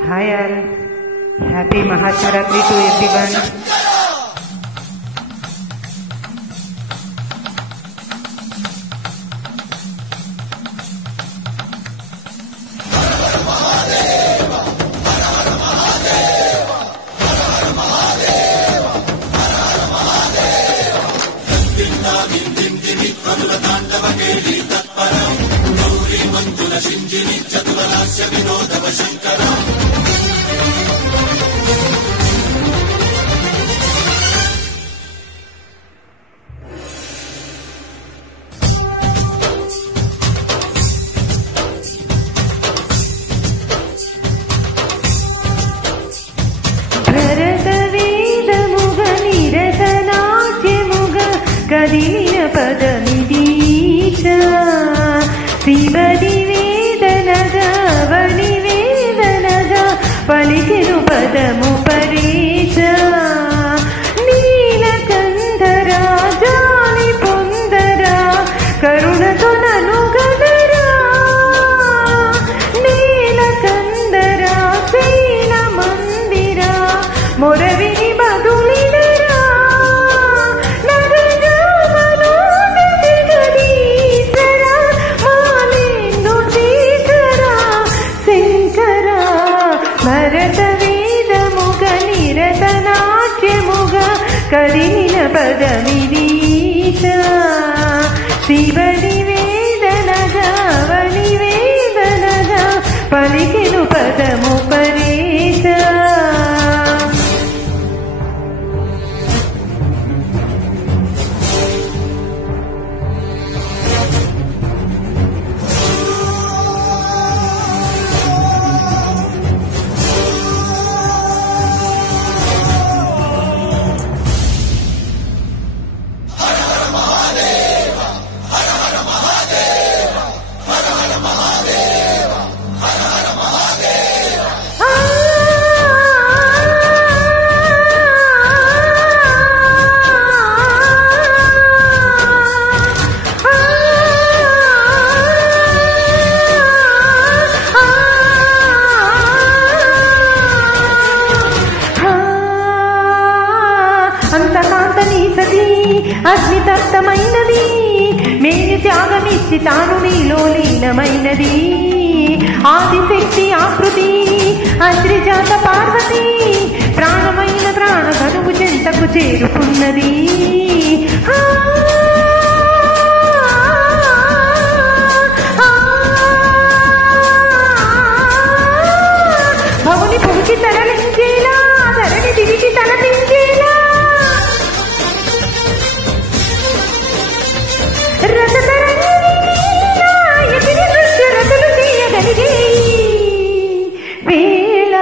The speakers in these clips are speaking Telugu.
Hi all, happy Mahashivratri to everyone. కదిలిన పదమిదీశ శివది వేదనగా వని వేదనగా పలికెను పదము పరేశ నీలకంఠరా జాలి పొందరా కరుణతో నన్ను గదరా నీలకంఠరా శైల మందిరా మొరవిని బదులినరా కదిలిన పదమిదీశ శివది వేదనగా వని వేదనగా పలికెను పదము పరేశ అగ్నితప్తమైనది మేలు త్యాగమిచ్చి తాను నీలో లీనమైనది ఆదిశక్తి ఆకృతి అద్రిజాత పార్వతి ప్రాణమైన ప్రాణ ధనువు చెంతకు చేరుకున్నది భవుని పొడిచి తరలించేలా ధరణి తిరిగి తలపించేలా వేళ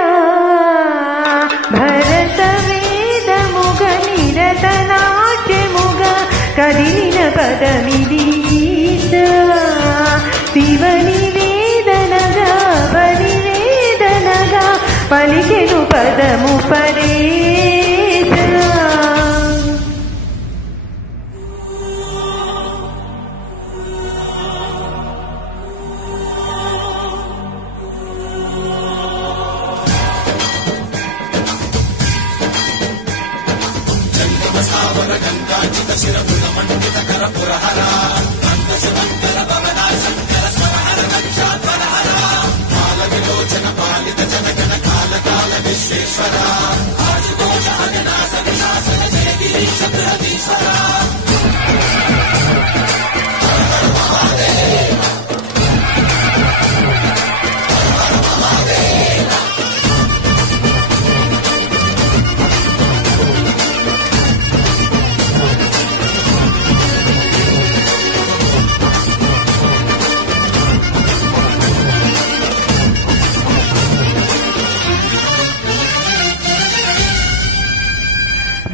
భరత వేదముగ నిరత నాట్యముగ కదిలిన పదమిదీశ శివని వేదనగా వని వేదనగా పలికెను పదము పరేశ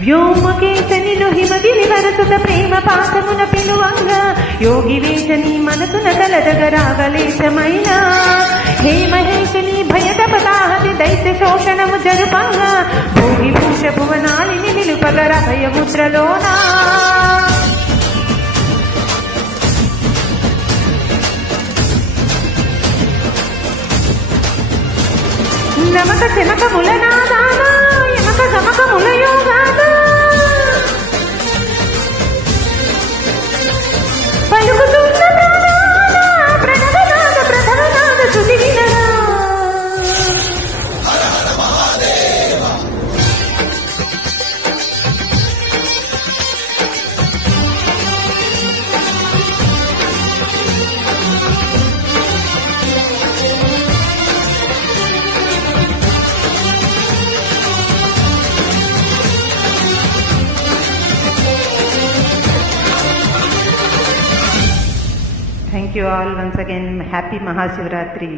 వ్యోమకేశనిను హిమగిరి వరసుత ప్రేమ పాసమున పిలువంగా యోగి వేషని మనసున కలదగరాగలేశమైన హే మహేశని భయతపదాహతి దైత్య శోషణము జరుపంగా భోగి భూష భువనాలిని నిలుపగర భయముద్రలోనా గమక చెమక ములనాదాన యమక గమక ములయోగాన పలుకుతున్న ప్రణవనాద ప్రథమనాద శృతి వినరా. Thank you all once again. Happy Mahashivratri.